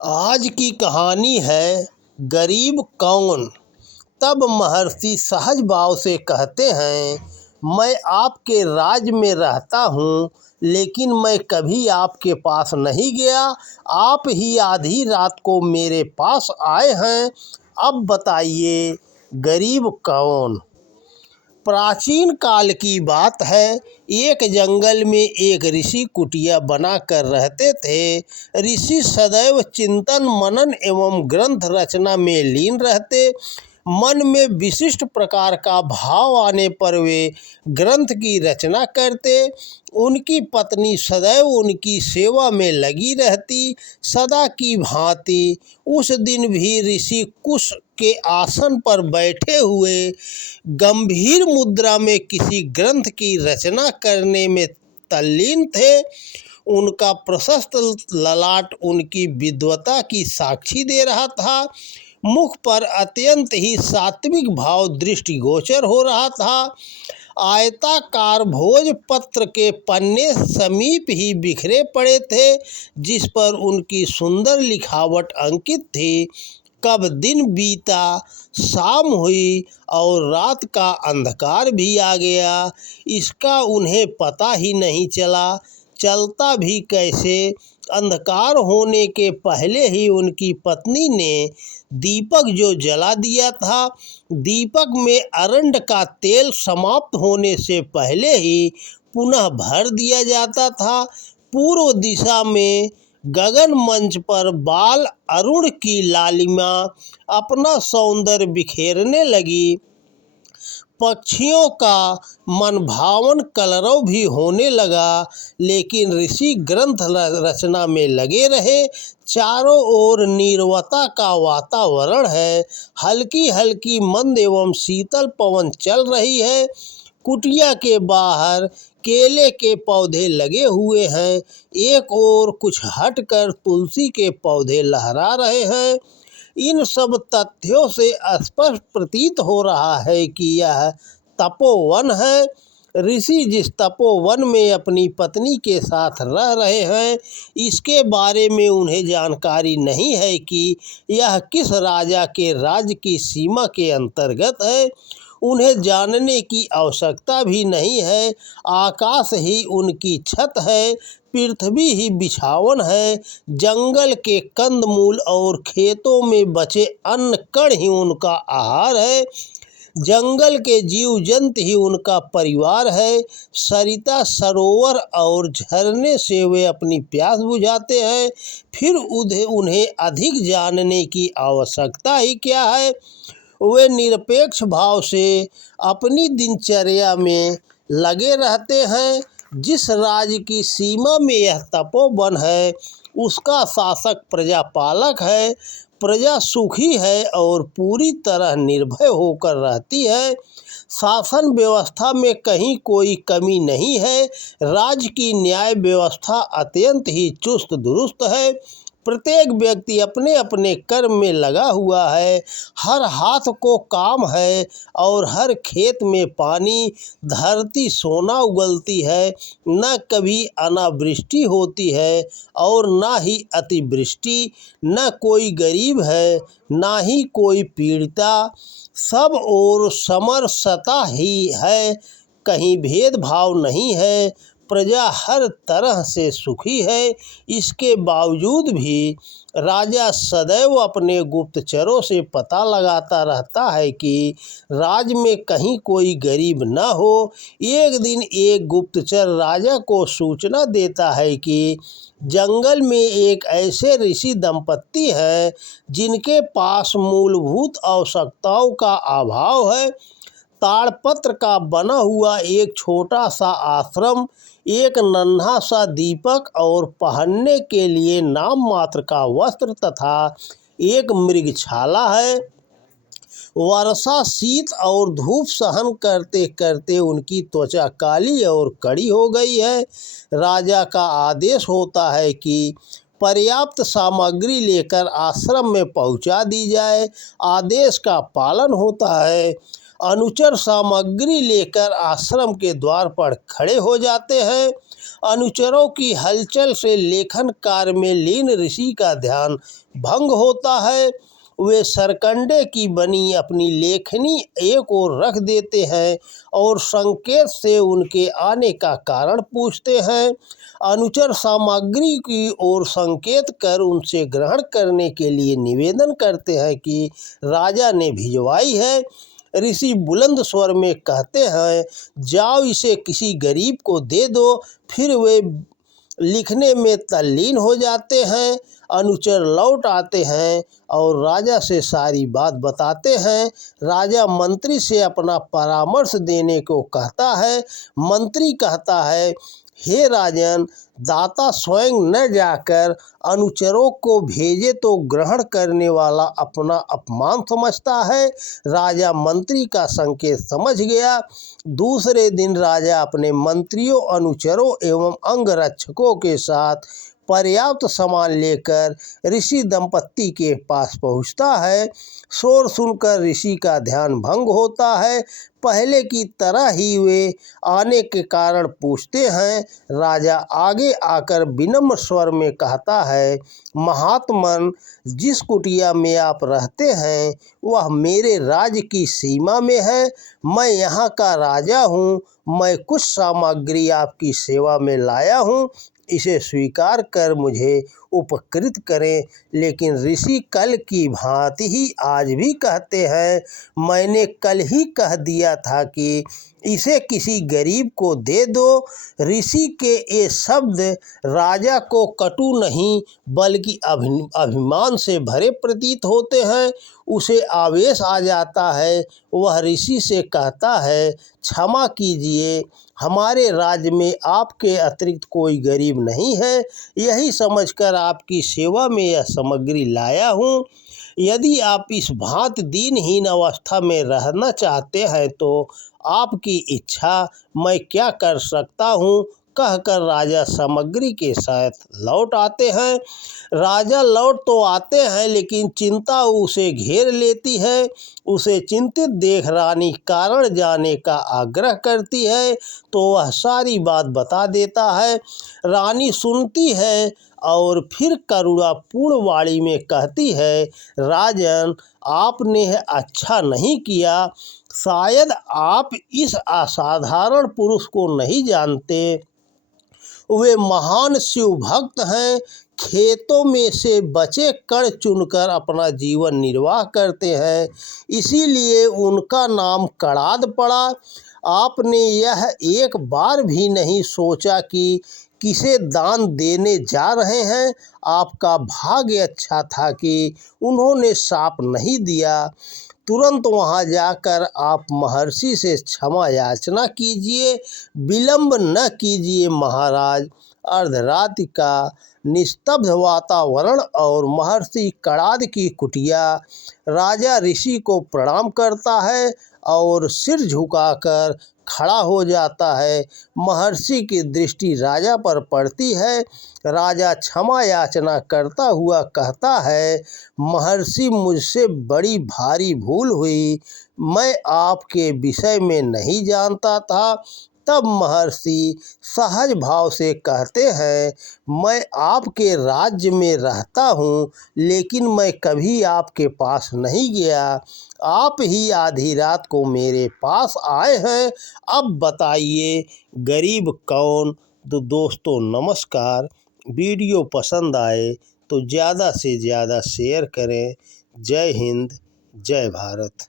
आज की कहानी है गरीब कौन। तब महर्षि सहज भाव से कहते हैं, मैं आपके राज्य में रहता हूँ, लेकिन मैं कभी आपके पास नहीं गया। आप ही आधी रात को मेरे पास आए हैं। अब बताइए, गरीब कौन। प्राचीन काल की बात है। एक जंगल में एक ऋषि कुटिया बना कर रहते थे। ऋषि सदैव चिंतन मनन एवं ग्रंथ रचना में लीन रहते। मन में विशिष्ट प्रकार का भाव आने पर वे ग्रंथ की रचना करते। उनकी पत्नी सदैव उनकी सेवा में लगी रहती। सदा की भांति उस दिन भी ऋषि कुश के आसन पर बैठे हुए गंभीर मुद्रा में किसी ग्रंथ की रचना करने में तल्लीन थे। उनका प्रशस्त ललाट उनकी विद्वता की साक्षी दे रहा था। मुख पर अत्यंत ही सात्विक भाव दृष्टिगोचर हो रहा था। आयताकार भोजपत्र के पन्ने समीप ही बिखरे पड़े थे, जिस पर उनकी सुंदर लिखावट अंकित थी। कब दिन बीता, शाम हुई और रात का अंधकार भी आ गया, इसका उन्हें पता ही नहीं चला। चलता भी कैसे। अंधकार होने के पहले ही उनकी पत्नी ने दीपक जो जला दिया था, दीपक में अरंड का तेल समाप्त होने से पहले ही पुनः भर दिया जाता था। पूर्व दिशा में गगन मंच पर बाल अरुण की लालिमा अपना सौंदर्य बिखेरने लगी। पक्षियों का मनभावन कलरव भी होने लगा, लेकिन ऋषि ग्रंथ रचना में लगे रहे। चारों ओर नीरवता का वातावरण है। हल्की हल्की मंद एवं शीतल पवन चल रही है। कुटिया के बाहर केले के पौधे लगे हुए हैं। एक ओर कुछ हटकर तुलसी के पौधे लहरा रहे हैं। इन सब तथ्यों से स्पष्ट प्रतीत हो रहा है कि यह तपोवन है। ऋषि जिस तपोवन में अपनी पत्नी के साथ रह रहे हैं, इसके बारे में उन्हें जानकारी नहीं है कि यह किस राजा के राज्य की सीमा के अंतर्गत है। उन्हें जानने की आवश्यकता भी नहीं है। आकाश ही उनकी छत है, पृथ्वी ही बिछावन है। जंगल के कंदमूल और खेतों में बचे अन्न कण ही उनका आहार है। जंगल के जीव जंतु ही उनका परिवार है। सरिता, सरोवर और झरने से वे अपनी प्यास बुझाते हैं। फिर उन्हें अधिक जानने की आवश्यकता ही क्या है। वे निरपेक्ष भाव से अपनी दिनचर्या में लगे रहते हैं। जिस राज्य की सीमा में यह तपोवन है, उसका शासक प्रजापालक है। प्रजा सुखी है और पूरी तरह निर्भय होकर रहती है। शासन व्यवस्था में कहीं कोई कमी नहीं है। राज्य की न्याय व्यवस्था अत्यंत ही चुस्त दुरुस्त है। प्रत्येक व्यक्ति अपने अपने कर्म में लगा हुआ है। हर हाथ को काम है और हर खेत में पानी। धरती सोना उगलती है। न कभी अनावृष्टि होती है और न ही अतिवृष्टि। न कोई गरीब है, न ही कोई पीड़िता। सब ओर समरसता ही है, कहीं भेदभाव नहीं है। प्रजा हर तरह से सुखी है। इसके बावजूद भी राजा सदैव अपने गुप्तचरों से पता लगाता रहता है कि राज्य में कहीं कोई गरीब न हो। एक दिन एक गुप्तचर राजा को सूचना देता है कि जंगल में एक ऐसे ऋषि दंपत्ति हैं जिनके पास मूलभूत आवश्यकताओं का अभाव है। ताड़पत्र का बना हुआ एक छोटा सा आश्रम, एक नन्हा सा दीपक और पहनने के लिए नाम मात्र का वस्त्र तथा एक मृगशाला है। वर्षा, शीत और धूप सहन करते करते उनकी त्वचा काली और कड़ी हो गई है। राजा का आदेश होता है कि पर्याप्त सामग्री लेकर आश्रम में पहुंचा दी जाए। आदेश का पालन होता है। अनुचर सामग्री लेकर आश्रम के द्वार पर खड़े हो जाते हैं। अनुचरों की हलचल से लेखन कार्य में लीन ऋषि का ध्यान भंग होता है। वे सरकंडे की बनी अपनी लेखनी एक ओर रख देते हैं और संकेत से उनके आने का कारण पूछते हैं। अनुचर सामग्री की ओर संकेत कर उनसे ग्रहण करने के लिए निवेदन करते हैं कि राजा ने भिजवाई है। ऋषि बुलंद स्वर में कहते हैं, जाओ इसे किसी गरीब को दे दो। फिर वे लिखने में तल्लीन हो जाते हैं। अनुचर लौट आते हैं और राजा से सारी बात बताते हैं। राजा मंत्री से अपना परामर्श देने को कहता है। मंत्री कहता है, हे राजन, दाता स्वयं न जाकर अनुचरों को भेजे तो ग्रहण करने वाला अपना अपमान समझता है। राजा मंत्री का संकेत समझ गया। दूसरे दिन राजा अपने मंत्रियों, अनुचरों एवं अंगरक्षकों के साथ पर्याप्त सामान लेकर ऋषि दंपत्ति के पास पहुंचता है। शोर सुनकर ऋषि का ध्यान भंग होता है। पहले की तरह ही वे आने के कारण पूछते हैं। राजा आगे आकर विनम्र स्वर में कहता है, महात्मन, जिस कुटिया में आप रहते हैं वह मेरे राज्य की सीमा में है। मैं यहाँ का राजा हूँ। मैं कुछ सामग्री आपकी सेवा में लाया हूँ, इसे स्वीकार कर मुझे उपकृत करें। लेकिन ऋषि कल की भांति ही आज भी कहते हैं, मैंने कल ही कह दिया था कि इसे किसी गरीब को दे दो। ऋषि के ये शब्द राजा को कटु नहीं बल्कि अभिमान से भरे प्रतीत होते हैं। उसे आवेश आ जाता है। वह ऋषि से कहता है, क्षमा कीजिए, हमारे राज्य में आपके अतिरिक्त कोई गरीब नहीं है। यही समझकर आपकी सेवा में यह सामग्री लाया हूँ। यदि आप इस भांति दीनहीन अवस्था में रहना चाहते हैं तो आपकी इच्छा, मैं क्या कर सकता हूँ, कहकर राजा सामग्री के साथ लौट आते हैं। राजा लौट तो आते हैं लेकिन चिंता उसे घेर लेती है। उसे चिंतित देख रानी कारण जाने का आग्रह करती है तो वह सारी बात बता देता है। रानी सुनती है और फिर करुणापूर्ण वाणी में कहती है, राजन, आपने अच्छा नहीं किया। शायद आप इस असाधारण पुरुष को नहीं जानते। वे महान शिव भक्त हैं। खेतों में से बचे कण चुनकर अपना जीवन निर्वाह करते हैं, इसीलिए उनका नाम कड़ाद पड़ा। आपने यह एक बार भी नहीं सोचा कि किसे दान देने जा रहे हैं। आपका भाग्य अच्छा था कि उन्होंने शाप नहीं दिया। तुरंत वहां जाकर आप महर्षि से क्षमा याचना कीजिए। विलंब न कीजिए महाराज। अर्धरात्रि का निस्तब्ध वातावरण और महर्षि कड़ाद की कुटिया। राजा ऋषि को प्रणाम करता है और सिर झुकाकर खड़ा हो जाता है। महर्षि की दृष्टि राजा पर पड़ती है। राजा क्षमा याचना करता हुआ कहता है, महर्षि, मुझसे बड़ी भारी भूल हुई। मैं आपके विषय में नहीं जानता था। तब महर्षि सहज भाव से कहते हैं, मैं आपके राज्य में रहता हूँ लेकिन मैं कभी आपके पास नहीं गया। आप ही आधी रात को मेरे पास आए हैं। अब बताइए गरीब कौन। तो दोस्तों नमस्कार। वीडियो पसंद आए तो ज़्यादा से ज़्यादा शेयर करें। जय हिंद, जय भारत।